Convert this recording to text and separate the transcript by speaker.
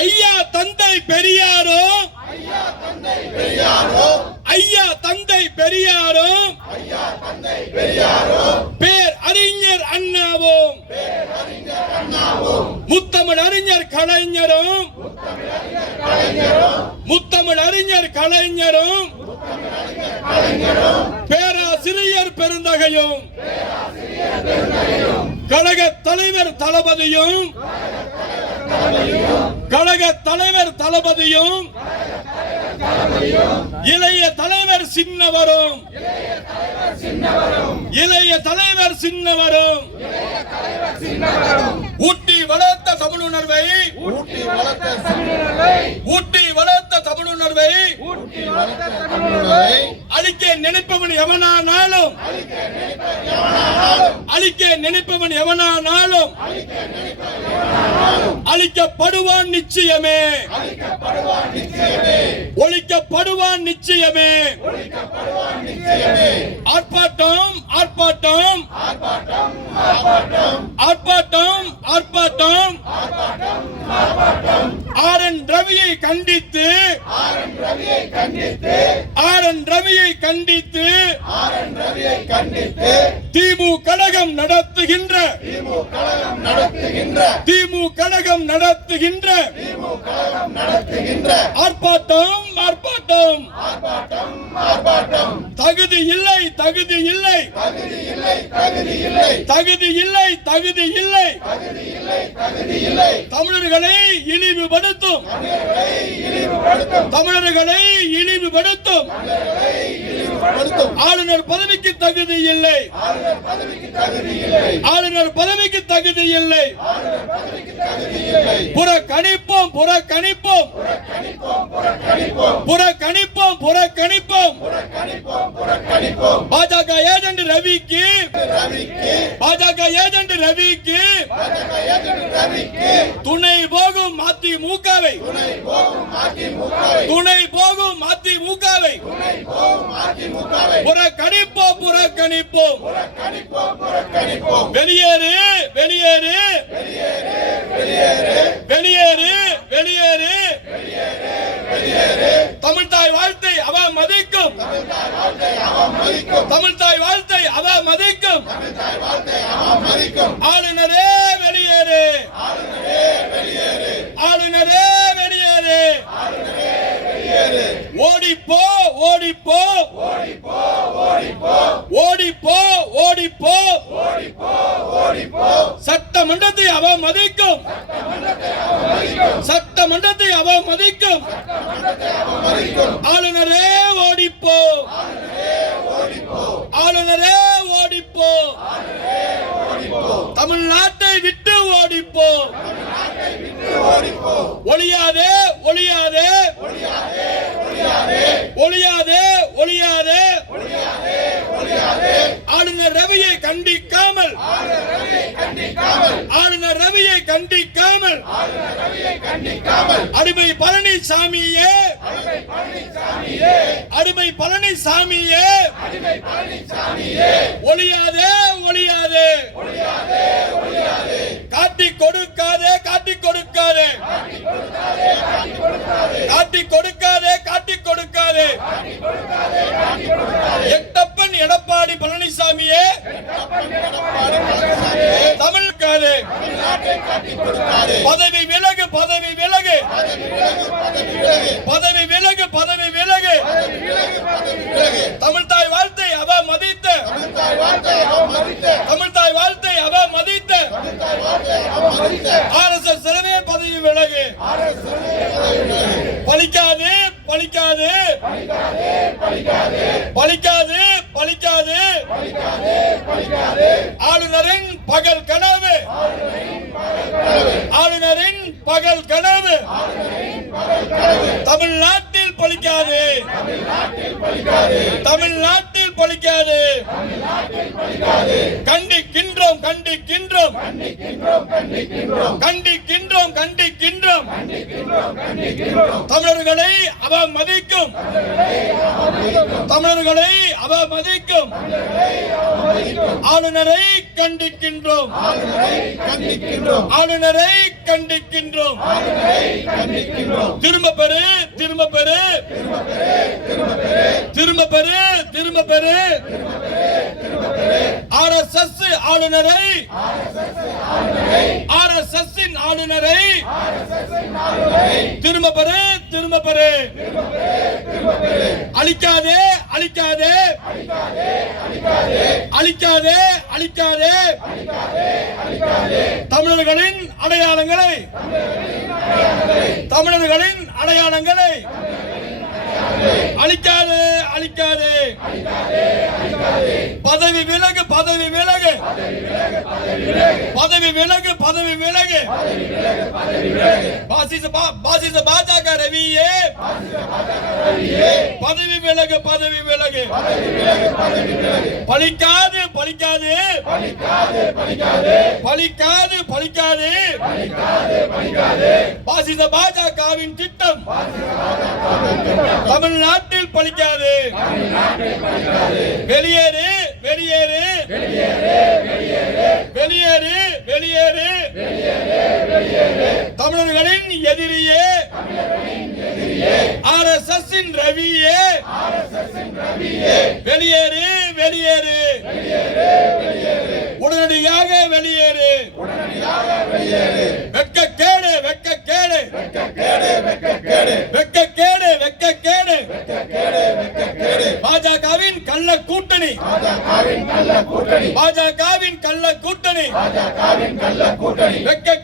Speaker 1: ஐயா தந்தை பெரியாரோ ஐயா தந்தை பெரியாரோ? ஐயா தந்தை பெரியாரோ? ஐயா பெருந்தகையும். கழக தலைவர் தளபதியும். கழக தலைவர் தளபதியும். இளைய தலைவர் சின்னவரும். இளைய தலைவர் சின்னவரும். ஊட்டி வளர்த்த தமிழுணர்வை.
Speaker 2: ஊட்டி வளர்த்த
Speaker 1: ஊட்டி வளர்த்த தமிழுணர்வை. அழிக்க நினைப்பவன் எவனானாலும் அழிக்க நினைப்பவன் எவனானாலும் அழிக்கப்படுவான் நிச்சயமே. ஒழிக்கப்படுவான் நிச்சயமே.
Speaker 2: நிச்சயமே
Speaker 1: ஆர்ப்பாட்டம் ஆர்ப்பாட்டம்
Speaker 2: ஆர்ப்பாட்டம் ஆர்ப்பாட்டம்
Speaker 1: ஆர்ப்பாட்டம் ஆர்ப்பாட்டம் ஆர் என் ரவியை கண்டித்து
Speaker 2: ஆர் என் ரவியை கண்டித்து
Speaker 1: ஆர் என் ரவியை கண்டித்து
Speaker 2: ஆர் என் ரவியை கண்டித்து
Speaker 1: திமு கழகம் நடத்துகின்ற
Speaker 2: திமுக கழகம் நடத்துகின்ற
Speaker 1: திமு கழகம் நடத்துகின்ற
Speaker 2: திமுக கழகம் நடத்துகின்ற
Speaker 1: ஆர்ப்பாட்டம் ஆர்ப்பாட்டம்.
Speaker 2: ஆர்ப்பாட்டம் ஆர்ப்பாட்டம்.
Speaker 1: தகுதி இல்லை தகுதி இல்லை.
Speaker 2: தகுதி இல்லை தகுதி இல்லை.
Speaker 1: தகுதி இல்லை தமிழர்களை இழிவுபடுத்தும்.
Speaker 2: தமிழர்களை இழிவுபடுத்தும்.
Speaker 1: ஆளுநர் பதவிக்கு தகுதி இல்லை.
Speaker 2: ஆளுநர் பதவிக்கு தகுதி இல்லை.
Speaker 1: புறக்கணிப்போம் புறக்கணிப்போம்.
Speaker 2: புறக்கணிப்போம் புறக்கணிப்போம்.
Speaker 1: பாஜக ஏஜென்ட் ரவிக்கு பாஜக ஏஜென்ட் ரவிக்கு. துணை போகும்
Speaker 2: மாத்தி அதிமுகவை.
Speaker 1: துணை போகும்
Speaker 2: மாத்தி அதிமுகவை.
Speaker 1: புறக்கணிப்போம் புறக்கணிப்போம் வெளியேறு. வெளியேறு வெளியேறு.
Speaker 2: மறிக்கும்
Speaker 1: ஆளுநரே வெளியேறு. ஆளுநரே வெளியேறு. ஓடிப்போ ஓடிப்போ. ஓடிப்போ ஓடிப்போ. சட்டமன்றத்தை அவ மதிக்கும். சட்டமன்றத்தை அவ மதிக்கும். ஆளுநரே ஓடிப்போ. ஆளுநரே ஓடிப்போ தமிழ்நாட்டை விட்டு ஓடிப்போ ஒளியாதே ஒளியாதே ஒளியாதே ஒளியாதே ஆளுநர் ரவியை கண்டிக்காமல் ஆளுநர் ரவியை கண்டிக்காமல் அடிமை பழனிசாமியே அடிமை பழனிசாமியே ஒளியாதே ஒளியாதே காட்டி கொடுக்காதே காட்டி கொடுக்காதே. காட்டி கொடுக்காதே காட்டி கொடுக்காதே. எட்டப்பன் எடப்பாடி பழனிசாமியே. தமிழ்காதே. பதவி விலகு பதவி பதவி விலகு பதவி விலகு. தமிழ் தாய் வாழ்த்தை அவ மதித்த. தமிழ் தாய் வாழ்த்தை அவ மதித்த. ஆர் எஸ் எஸ் சிறவே பதவி விலகு. பலிக்காது பலிக்காது. பலிக்காது பலிக்காது. ஆளுநரின் பகல் கன ஆளுநரின் பகல் கனவு. தமிழ்நாட்டில் பழிக்காது. தமிழ்நாட்டில் பழிக்காது. கண்டிக்கின்றோம் கண்டிக்கின்றோம். கண்டிக்கின்றோம் கண்டிக்கின்றோம். தமிழர்களை அவமதிக்கும். தமிழர்களை அவ மதிக்கும். ஆளுநரை கண்டிக்கின்றோம்.
Speaker 2: ஆளுநரை கண்டிக்கின்றோம்.
Speaker 1: ஆளுநரை கண்டிக்கின்றோம்
Speaker 2: கண்டிக்கின்றோம்
Speaker 1: திரும்ப பெரு திரும்ப பெரு திரும்ப பெரு திரும்ப பெரு ஆர் எஸ் எஸ் ஆளுநரை. ஆர் எஸ் எஸ் ஆளுநரை. திரும்ப பெரு திரும்ப பெரு அழிக்காதே அழிக்காதே. அழிக்காதே அழிக்காதே. தமிழர்களின் அடையாளங்களை. தமிழர்களின் அடையாளங்களை. அழிக்காதே அழிக்காதே. பதவி விலகு பதவி விலகு. பதவி விலகு பதவி விலகு. பாசிச பாசிச பாஜக ரவியே. பதவி விலகு பதவி விலகு. பழிக்காது பலிக்காது. பலிக்காது பலிக்காது. பலிக்காது பாசிச பாஜகவின் திட்டம். தமிழ்நாட்டில் பலிக்காது. வெளியேறு வெளியேறு. வெளியேறு வெளியேறு. தமிழர்களின் எதிரியே. ஆர் எஸ் எஸ் ரவியே. வெளியேறு வெளியேறு. வெளியேறு. உடனடியாக வெளியேறு வெக்க கேடு வெக்க கேடு வெக்க கேடு வெக்க கேடு வெக்க கேடு வெக்க கேடு வெக்க கேடு வெக்க கேடு பாஜகவின் கள்ள கூட்டணி.
Speaker 2: பாஜகவின் கள்ள கூட்டணி.
Speaker 1: பாஜகவின் கள்ள கூட்டணி
Speaker 2: பாஜகவின் கள்ள கூட்டணி வெக்க